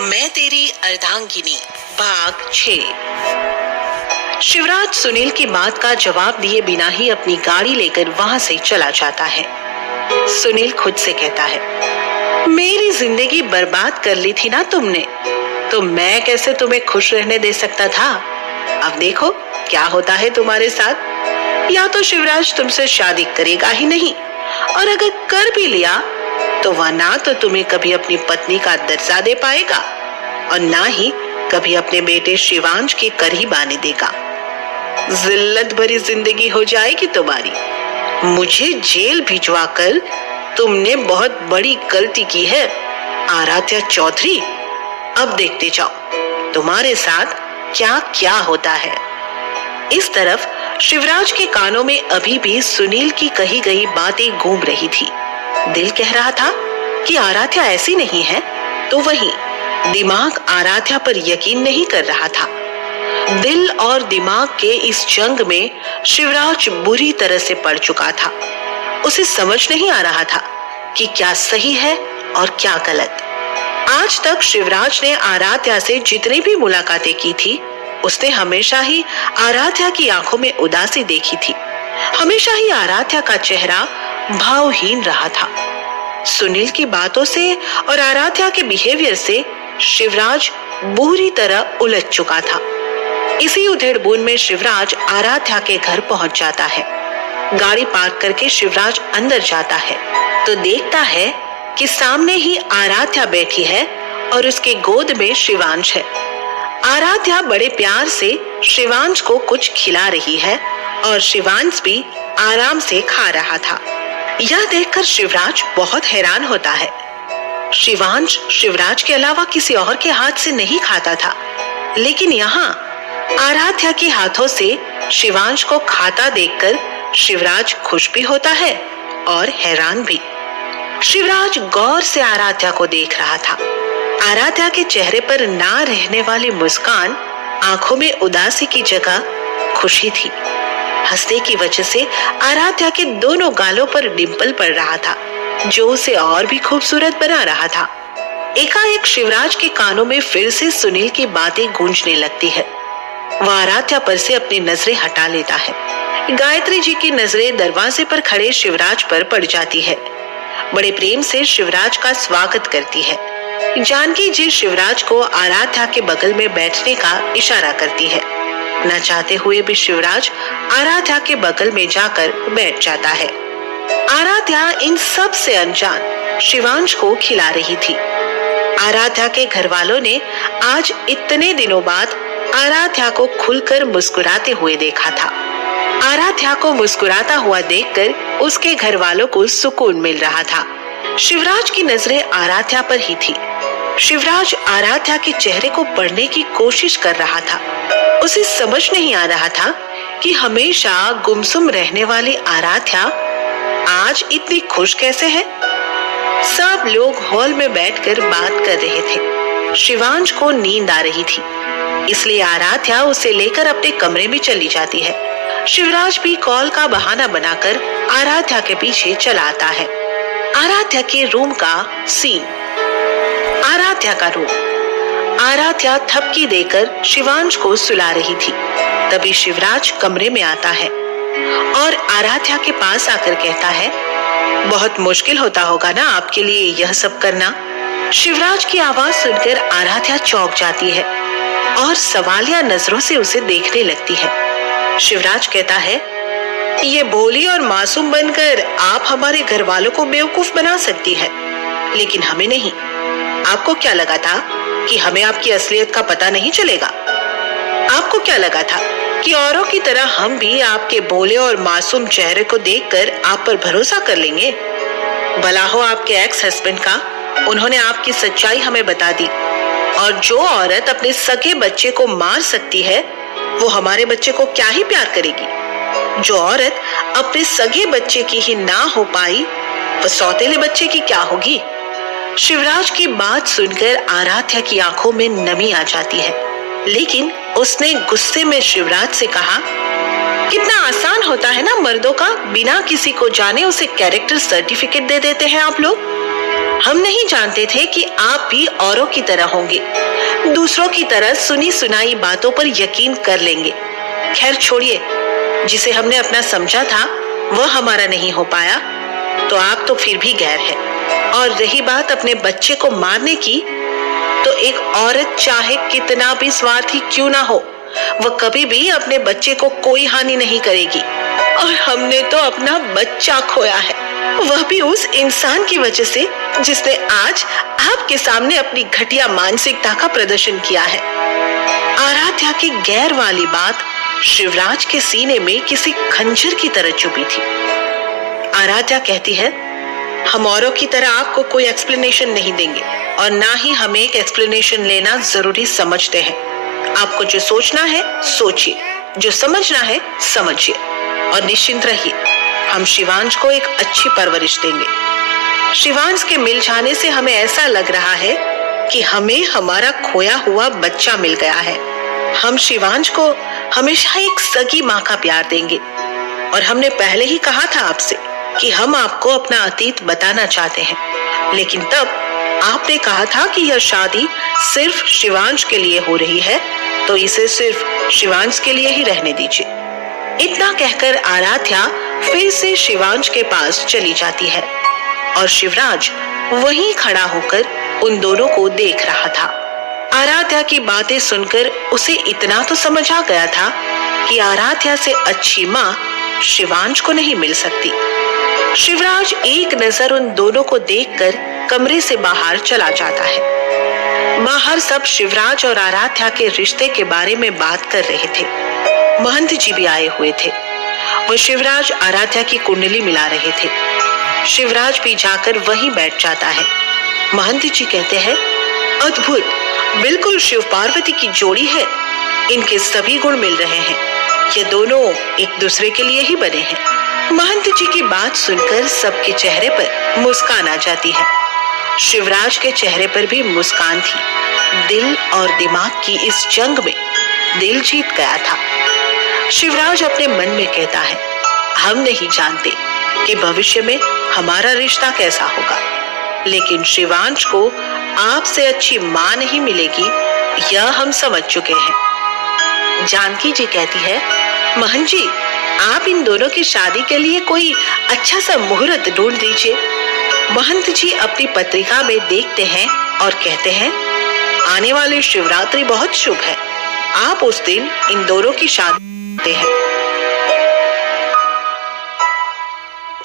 मैं तेरी अर्धांगिनी भाग 6। शिवराज सुनील की बात का जवाब दिए बिना ही अपनी गाड़ी लेकर वहां से चला जाता है। सुनील खुद से कहता है, मेरी जिंदगी बर्बाद कर ली थी ना तुमने, तो मैं कैसे तुम्हें खुश रहने दे सकता था। अब देखो क्या होता है तुम्हारे साथ। या तो शिवराज तुमसे शादी करेगा ही नहीं, और अगर कर भी लिया तो वह ना तो तुम्हें कभी अपनी पत्नी का दर्जा दे पाएगा और ना ही कभी अपने बेटे शिवांश के करीब आने देगा। जिल्लत भरी जिंदगी हो जाएगी तुम्हारी। मुझे जेल भिजवाकर तुमने बहुत बड़ी गलती की है आराध्या चौधरी। अब देखते जाओ तुम्हारे साथ क्या क्या होता है। इस तरफ शिवराज के कानों में अभी भी सुनील की कही गई बातें गूंज रही थी। दिल कह रहा था कि आराध्या ऐसी नहीं है, तो वहीं दिमाग आराध्या पर यकीन नहीं कर रहा था। दिल और दिमाग के इस जंग में शिवराज बुरी तरह से पड़ चुका था। उसे समझ नहीं आ रहा था कि क्या सही है और क्या गलत। आज तक शिवराज ने आराध्या से जितनी भी मुलाकातें की थी, उसने हमेशा ही आराध्या की आंखों में उदासी देखी थी। हमेशा ही आराध्या का चेहरा भावहीन रहा था। सुनील की बातों से और आराध्या के बिहेवियर से शिवराज बुरी तरह उलझ चुका था। इसी उधेड़-बुन में शिवराज आराध्या के घर पहुंच जाता है। गाड़ी पार्क करके शिवराज अंदर जाता है तो देखता है कि सामने ही आराध्या बैठी है और उसके गोद में शिवांश है। आराध्या बड़े प्यार से शिवांश को कुछ खिला रही है और शिवांश भी आराम से खा रहा था। यह देखकर शिवराज बहुत हैरान होता है। शिवांश शिवराज के अलावा किसी और के हाथ से नहीं खाता था, लेकिन यहाँ आराध्या के हाथों से शिवांश को खाता देखकर शिवराज खुश भी होता है और हैरान भी। शिवराज गौर से आराध्या को देख रहा था। आराध्या के चेहरे पर ना रहने वाली मुस्कान आंखों में उदासी की जगह खुशी थी। हंसने की वजह से आराध्या के दोनों गालों पर डिंपल पड़ रहा था, जो उसे और भी खूबसूरत बना रहा था। एकाएक शिवराज के कानों में फिर से सुनील की बातें गूंजने लगती है। वह आराध्या पर से अपनी नजरें हटा लेता है। गायत्री जी की नजरें दरवाजे पर खड़े शिवराज पर पड़ जाती है। बड़े प्रेम से शिवराज का स्वागत करती है। जानकी जी शिवराज को आराध्या के बगल में बैठने का इशारा करती है। न चाहते हुए भी शिवराज आराध्या के बगल में जाकर बैठ जाता है। आराध्या इन सब से अनजान शिवांश को खिला रही थी। आराध्या के घर वालों ने आज इतने दिनों बाद आराध्या को खुलकर मुस्कुराते हुए देखा था। आराध्या को मुस्कुराता हुआ देखकर उसके घर वालों को सुकून मिल रहा था। शिवराज की नजरें आराध्या पर ही थी। शिवराज आराध्या के चेहरे को पढ़ने की कोशिश कर रहा था। उसे समझ नहीं आ रहा था कि हमेशा गुमसुम रहने वाली आराध्या आज इतनी खुश कैसे है। सब लोग हॉल में बैठकर बात कर रहे थे। शिवांश को नींद आ रही थी, इसलिए आराध्या उसे लेकर अपने कमरे में चली जाती है। शिवराज भी कॉल का बहाना बनाकर आराध्या के पीछे चला आता है। आराध्या के रूम का सीन। आराध्या का रूम। आराध्या थपकी देकर शिवांश को सुला रही थी। तभी शिवराज कमरे में आता है और आराध्या के पास आकर कहता है, बहुत मुश्किल होता होगा ना आपके लिए यह सब करना। शिवराज की आवाज सुनकर आराध्या चौंक जाती है और सवालिया नजरों से उसे देखने लगती है। शिवराज कहता है, ये भोली और मासूम बनकर आप हमारे घर वालों को बेवकूफ बना सकती है, लेकिन हमें नहीं। आपको क्या लगा था कि हमें आपकी असलियत का पता नहीं चलेगा? आपको क्या लगा था कि औरों की तरह हम भी आपके भोले और मासूम चेहरे को देखकर आप पर भरोसा कर लेंगे? भला हो आपके एक्स हस्बैंड का, उन्होंने आपकी सच्चाई हमें बता दी। और जो औरत अपने सगे बच्चे को मार सकती है, वो हमारे बच्चे को क्या ही प्यार करेगी। जो औरत अपने सगे बच्चे की ही ना हो पाई, वो सौतेले बच्चे की क्या होगी। शिवराज की बात सुनकर आराध्या की आंखों में नमी आ जाती है, लेकिन उसने गुस्से में शिवराज से कहा, कितना आसान होता है ना मर्दों का, बिना किसी को जाने उसे कैरेक्टर सर्टिफिकेट दे देते हैं आप लोग। हम नहीं जानते थे कि आप भी औरों की तरह होंगे, दूसरों की तरह सुनी सुनाई बातों पर यकीन कर लेंगे। खैर छोड़िए, जिसे हमने अपना समझा था वह हमारा नहीं हो पाया, तो आप तो फिर भी गैर है। और रही बात अपने बच्चे को मारने की, तो एक औरत चाहे कितना भी स्वार्थी क्यों ना हो, वह कभी भी अपने बच्चे को कोई हानि नहीं करेगी। और हमने तो अपना बच्चा खोया है, वह भी उस इंसान की वजह से जिसने आज आपके सामने अपनी घटिया मानसिकता का प्रदर्शन किया है। आराध्या की गैर वाली बात शिवराज के सीने में किसी खंजर की तरह चुभी थी। आराध्या कहती है, हम औरों की तरह आपको कोई एक्सप्लेनेशन नहीं देंगे और ना ही हमें एक एक्सप्लेनेशन लेना जरूरी समझते हैं। आपको जो सोचना है सोचिए, जो समझना है समझिए और निश्चिंत रहिए, हम शिवांश को एक अच्छी परवरिश देंगे। शिवांश के मिल जाने से हमें ऐसा लग रहा है कि हमें हमारा खोया हुआ बच्चा मिल गया है। हम शिवांश को हमेशा एक सगी माँ का प्यार देंगे। और हमने पहले ही कहा था आपसे कि हम आपको अपना अतीत बताना चाहते हैं, लेकिन तब आपने कहा था कि यह शादी सिर्फ शिवांश के लिए हो रही है, तो इसे सिर्फ शिवांश के लिए ही रहने दीजिए। इतना कहकर आराध्या फिर से शिवांश के पास चली जाती है और शिवराज वहीं खड़ा होकर उन दोनों को देख रहा था। आराध्या की बातें सुनकर उसे इतना तो समझ आ गया था कि आराध्या से अच्छी माँ शिवांश को नहीं मिल सकती। शिवराज एक नजर उन दोनों को देखकर कमरे से बाहर चला जाता है। बाहर सब शिवराज और आराध्या के रिश्ते के बारे में बात कर रहे थे। महंत जी भी आए हुए थे। वो शिवराज आराध्या की कुंडली मिला रहे थे। शिवराज भी जाकर वहीं बैठ जाता है। महंत जी कहते हैं, अद्भुत, बिल्कुल शिव पार्वती की जोड़ी है। इनके सभी गुण मिल रहे हैं। ये दोनों एक दूसरे के लिए ही बने हैं। महंत जी की बात सुनकर सबके चेहरे पर मुस्कान आ जाती है। शिवराज के चेहरे पर भी मुस्कान थी। दिल और दिमाग की इस जंग में दिल जीत गया था। शिवराज अपने मन में कहता है, हम नहीं जानते कि भविष्य में हमारा रिश्ता कैसा होगा, लेकिन शिवांश को आपसे अच्छी माँ नहीं मिलेगी, यह हम समझ चुके हैं। जानकी जी कहती है, महंत जी, आप इन दोनों की शादी के लिए कोई अच्छा सा मुहूर्त ढूंढ दीजिए। महंत जी अपनी पत्रिका में देखते हैं और कहते हैं, आने वाली शिवरात्रि बहुत शुभ है। आप उस दिन इन दोनों की शादी करते हैं।